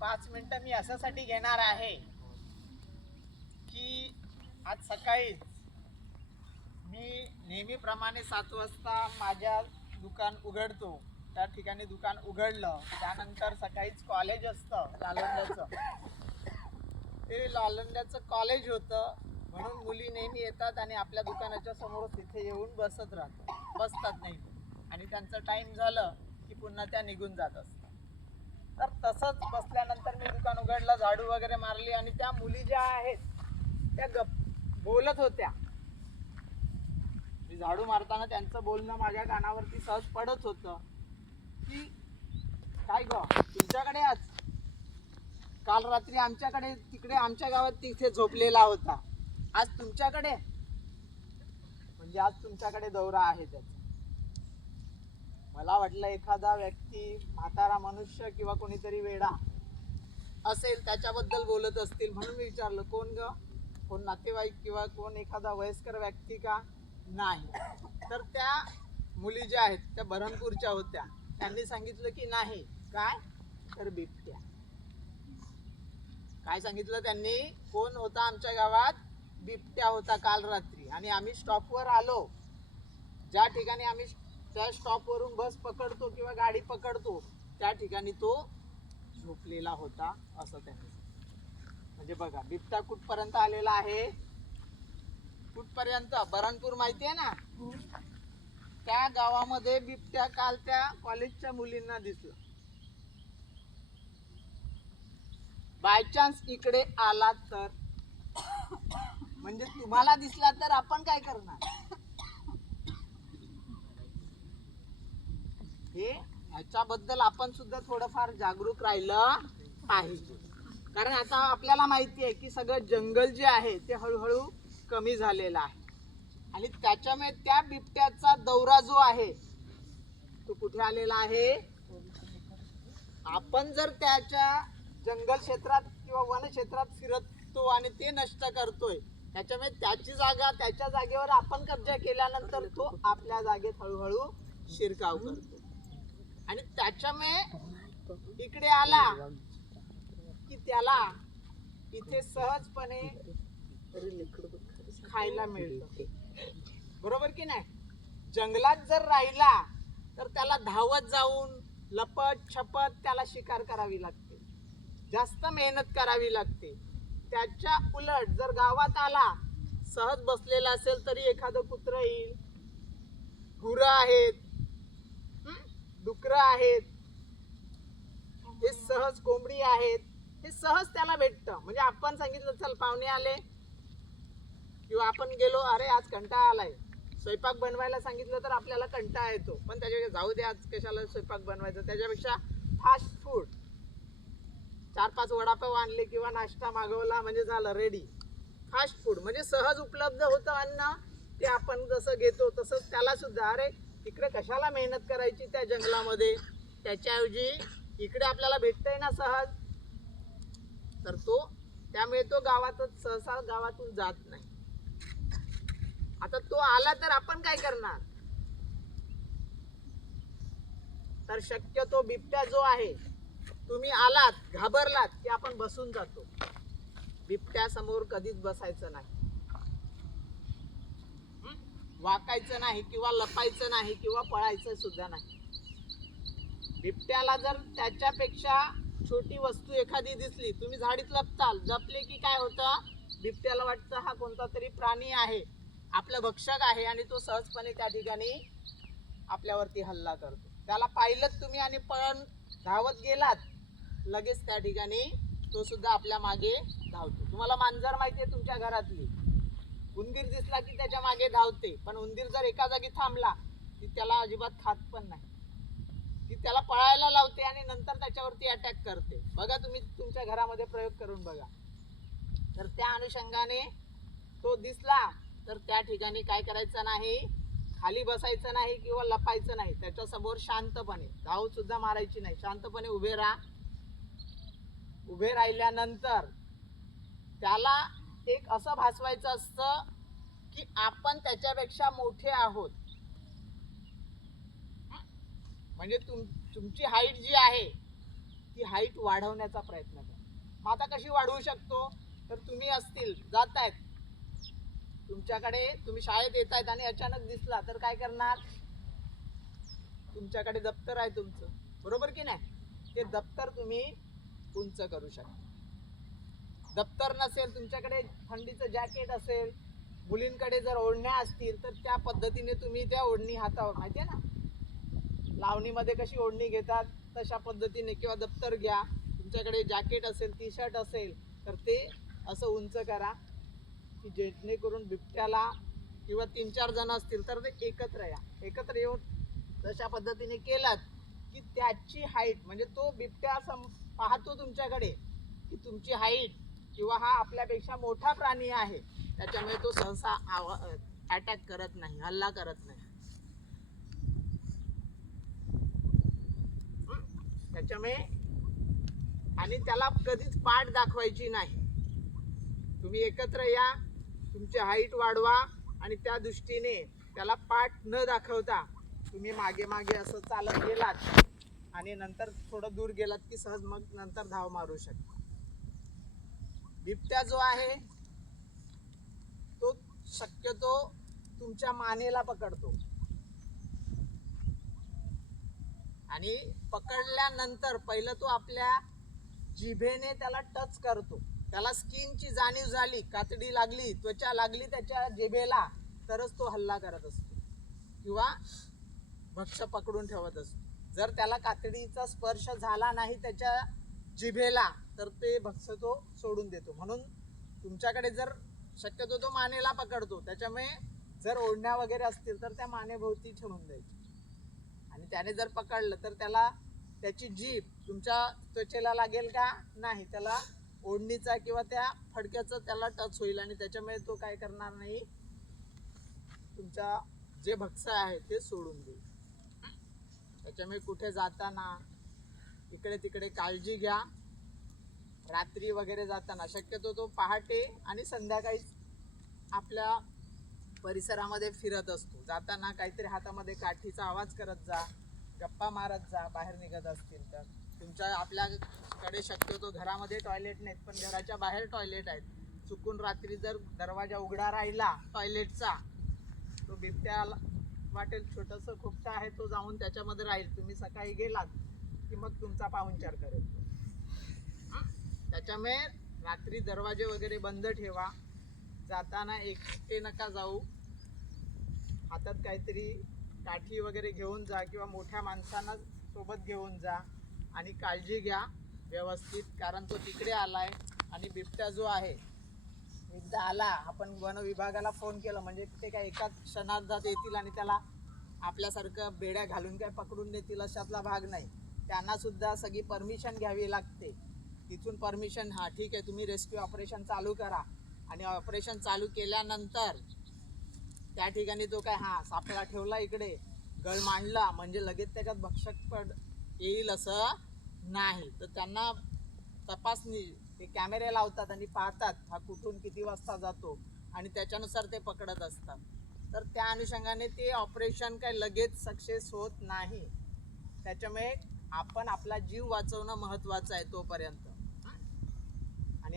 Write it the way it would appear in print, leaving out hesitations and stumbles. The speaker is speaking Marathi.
5 मिनिटं मी अशासाठी घेणार आहे की आज सकाळी मी नेहमीप्रमाणे 7 वाजता माझ्या दुकान उघडतो. त्या ठिकाणी दुकान उघडलं, त्यानंतर सकाळीच कॉलेज असतं लालंड्याचं. ते लालंड्याचं कॉलेज होतं, म्हणून मुली नेहमी येतात आणि आपल्या दुकानाच्या समोर तिथे येऊन बसतात नाही, आणि त्यांचं टाईम झालं की पुन्हा त्या निघून जात असतात. तर तसंच बसल्यानंतर मी दुकान उघडलं, झाडू वगैरे मारली, आणि त्या मुली ज्या आहेत त्या बोलत होत्या. मी झाडू मारताना त्यांचं बोलणं माझ्या कानावरती सहज पडत होतं की काय ग तुमच्याकडे आज, काल रात्री आमच्याकडे तिकडे आमच्या गावात तिथे झोपलेला होता, आज तुमच्याकडे, म्हणजे आज तुमच्याकडे दौरा आहे त्याचा. मला वाटलं एखादा व्यक्ती, म्हातारा मनुष्य किंवा कोणीतरी वेडा असेल त्याच्याबद्दल बोलत असतील, म्हणून मी विचारलं कोण ग, कोण नातेवाईक किंवा कोण एखादा वयस्कर व्यक्ती का. नाही. तर त्या मुली ज्या आहेत त्या बऱ्हाणपूरच्या होत्या. त्यांनी सांगितलं की नाही. काय तर बिबट्या. काय सांगितलं त्यांनी, कोण होता आमच्या गावात, बिबट्या होता काल रात्री. आणि आम्ही स्टॉपवर आलो, ज्या ठिकाणी आम्ही त्या स्टॉपवरून बस पकडतो किंवा गाडी पकडतो त्या ठिकाणी तो झोपलेला होता, असं त्यांनी. म्हणजे बघा बिबट्या कुठपर्यंत आलेला आहे, कुठपर्यंत. बऱ्हाणपूर माहिती आहे ना, त्या गावामध्ये बिबट्या काल त्या कॉलेजच्या मुलींना दिसलं. बाय चान्स इकडे आला तर, म्हणजे तुम्हाला दिसला तर आपण काय करणार. हे ह्याच्याबद्दल आपण सुद्धा थोडंफार जागरूक राहिलं पाहिजे. कारण आता आपल्याला माहिती आहे की सगळं जंगल जे आहे ते हळूहळू कमी झालेलं आहे, आणि त्याच्यामुळे त्या बिबट्याचा दौरा जो आहे तो कुठे आलेला आहे. आपण जर त्याच्या जंगल क्षेत्रात किंवा वन क्षेत्रात फिरतो आणि ते नष्ट करतोय, त्याच्यामुळे त्याची जागा, त्याच्या जागेवर आपण कब्जा केल्यानंतर तो आपल्या जागेत हळूहळू शिरकाव करतो. आणि त्याच्यामुळे इकडे आला की त्याला इथे सहजपणे खायला मिळतं. बरोबर की नाही. जंगलात जर राहिला तर त्याला धावत जाऊन लपत छपत त्याला शिकार करावी लागते, जास्त मेहनत करावी लागते. त्याच्या उलट जर गावात आला, सहज बसलेला असेल तरी एखादं कुत्रं येईल, गुरं आहेत, डुकरं आहेत, हे सहज, कोंबडी आहेत, हे सहज त्याला भेटतं. म्हणजे आपण सांगितलं चल पाहुणे आले किंवा आपण गेलो, अरे आज कंटाळा आलाय, स्वयंपाक बनवायला सांगितलं तर आपल्याला कंटाळा येतो, पण त्याच्यापेक्षा जाऊ दे आज कशाला स्वयंपाक बनवायचं, त्याच्यापेक्षा फास्ट फूड 4-5 वडापाव आणले किंवा नाश्ता मागवला म्हणजे झालं रेडी. फास्ट फूड म्हणजे सहज उपलब्ध होतं अन्न, ते आपण जसं घेतो तसंच त्याला सुद्धा, अरे इकडे कशाला मेहनत करायची त्या जंगलामध्ये, त्याच्याऐवजी इकडे आपल्याला भेटतंय ना सहज, तर तो त्यामुळे तो गावातच सहसा गावातून जात नाही. आता तो आला तर आपण काय करणार. तर शक्यतो बिबट्या जो आहे, तुम्ही आलात घाबरलात की आपण बसून जातो. बिबट्या समोर कधीच बसायचं नाही, वाकायचं नाही किंवा लपायचं नाही किंवा पळायचं सुद्धा नाही. बिबट्याला जर त्याच्यापेक्षा छोटी वस्तू एखादी दिसली, तुम्ही झाडीत लपले की काय होतं, बिबट्याला वाटतं हा कोणता तरी प्राणी आहे, आपलं भक्षक आहे, आणि तो सहजपणे त्या ठिकाणी आपल्यावरती हल्ला करतो. त्याला पाहिलं तुम्ही आणि पळून धावत गेलात, लगेच त्या ठिकाणी तो सुद्धा आपल्या मागे धावतो. तुम्हाला मांजर माहिती आहे तुमच्या घरातली, उंदीर दिसला की त्याच्या मागे धावते, पण उंदीर जर एका जागी थांबला ती त्याला अजिबात खात पण नाही, ती त्याला पळायला लावते आणि नंतर त्याच्यावरती अटॅक करते. बघा तुम्ही तुमच्या घरामध्ये प्रयोग करून बघा. तर त्या अनुषंगाने तो दिसला तर त्या ठिकाणी काय करायचं नाही, खाली बसायचं नाही किंवा लपायचं नाही, त्याच्यासमोर शांतपणे धाव सुद्धा मारायची नाही, शांतपणे उभे राहा. उभे राहिल्यानंतर त्याला एक असं भासवायचं असतं की आपण त्याच्यापेक्षा मोठे आहोत. म्हणजे तुमची हाईट जी आहे ती हाईट वाढवण्याचा प्रयत्न करा. मग आता कशी वाढवू शकतो, तर तुम्ही असतील जात आहेत, तुमच्याकडे तुम्ही शाळेत येत आहेत आणि अचानक दिसला तर काय करणार, तुमच्याकडे दप्तर आहे तुमचं, बरोबर की नाही, ते दप्तर तुम्ही उंच करू शकता. दप्तर नसेल तुमच्याकडे, थंडीचं जॅकेट असेल, मुलींकडे जर ओढण्या असतील तर त्या पद्धतीने तुम्ही त्या ओढणी हातावर, माहितीये ना लावणीमध्ये कशी ओढणी घेतात तशा पद्धतीने, किंवा दप्तर घ्या, तुमच्याकडे जॅकेट असेल, टी शर्ट असेल तर ते असं उंच करा की जेणेकरून बिबट्याला, किंवा 3-4 जण असतील तर ते एकत्र येऊन तशा पद्धतीने केलात की त्याची हाईट, म्हणजे तो बिबट्या असं पाहतो तुमच्याकडे की तुमची हाईट किंवा हा आपल्यापेक्षा मोठा प्राणी आहे, त्याच्यामुळे तो सहसा अटॅक करत नाही, हल्ला करत नाही. त्याच्यामुळे आणि त्याला कधीच पाठ दाखवायची नाही. तुम्ही एकत्र या, तुमची हाईट वाढवा आणि त्या दृष्टीने त्याला पाठ न दाखवता तुम्ही मागे मागे असं चालत गेलात आणि नंतर थोडं दूर गेलात की सहज मग नंतर धाव मारू शकता. बिबट्या जो आहे तो शक्यतो तुमच्या मानेला पकडतो आणि पकडल्यानंतर पहिलं तो आपल्या जिभेने त्याला टच करतो. त्याला स्किनची जाणीव झाली, कातडी लागली, त्वचा लागली त्याच्या जिभेला, तरच तो हल्ला करत असतो किंवा भक्ष पकडून ठेवत असतो. जर त्याला कातडीचा स्पर्श झाला नाही त्याच्या जिभेला तर ते भक्ष तो सोडून देतो. म्हणून तुमच्याकडे जर शक्यतो तो मानेला पकडतो, त्याच्यामुळे जर ओढण्या वगैरे असतील तर त्या मानेभोवती ठेवून द्यायची आणि त्याने जर पकडलं तर त्याला त्याची जीभ तुमच्या त्वचेला लागेल का नाही, त्याला ओढणीचा किंवा त्या फडक्याचा त्याला टच होईल आणि त्याच्यामुळे तो काय करणार नाही, तुमच्या जे भक्ष आहे ते सोडून देईल. त्याच्यामुळे कुठे जाताना इकडे तिकडे काळजी घ्या. रात्री वगैरे जाताना शक्यतो तो पहाटे आणि संध्याकाळी आपल्या परिसरामध्ये फिरत असतो. जाताना काहीतरी हातामध्ये काठीचा आवाज करत जा, गप्पा मारत जा, बाहेर निघत असतील तर. तुमच्या आपल्याकडे शक्यतो घरामध्ये टॉयलेट नाहीत पण घराच्या बाहेर टॉयलेट आहेत. चुकून रात्री जर दरवाजा उघडा राहिला टॉयलेटचा, तो बिबट्याला वाटेल छोटंसं खोपटा आहे तो जाऊन त्याच्यामध्ये राहील, तुम्ही सकाळी गेलात की मग तुमचा पाहुणचार करेल. त्याच्यामुळे रात्री दरवाजे वगैरे बंद ठेवा. जाताना एकटे नका जाऊ, हातात काहीतरी काठी वगैरे घेऊन जा किंवा मोठ्या माणसांना सोबत घेऊन जा आणि काळजी घ्या व्यवस्थित, कारण तो तिकडे आलाय आणि बिबट्या जो आहे एकदा आला, आपण वन विभागाला फोन केलं म्हणजे ते काय एकाच क्षणार्धात येतील आणि त्याला आपल्यासारखं बेड्या घालून काय पकडून देतील अशातला भाग नाही. त्यांना सुद्धा सगळी परमिशन घ्यावी लागते. तिथून परमिशन, हा ठीक आहे तुम्ही रेस्क्यू ऑपरेशन चालू करा, आणि ऑपरेशन चालू केल्यानंतर त्या ठिकाणी तो काय सापळा ठेवला इकडे गळ मांडला म्हणजे लगेच त्याच्यात भक्षक पड येईल असं नाही. तर त्यांना तपासणी, ते कॅमेरे लावतात आणि पाहतात हा कुठून किती वाजता जातो आणि त्याच्यानुसार ते पकडत असतात. तर त्या अनुषंगाने ते ऑपरेशन काय लगेच सक्सेस होत नाही. त्याच्यामुळे आपण आपला जीव वाचवणं महत्त्वाचं आहे तोपर्यंत. आणि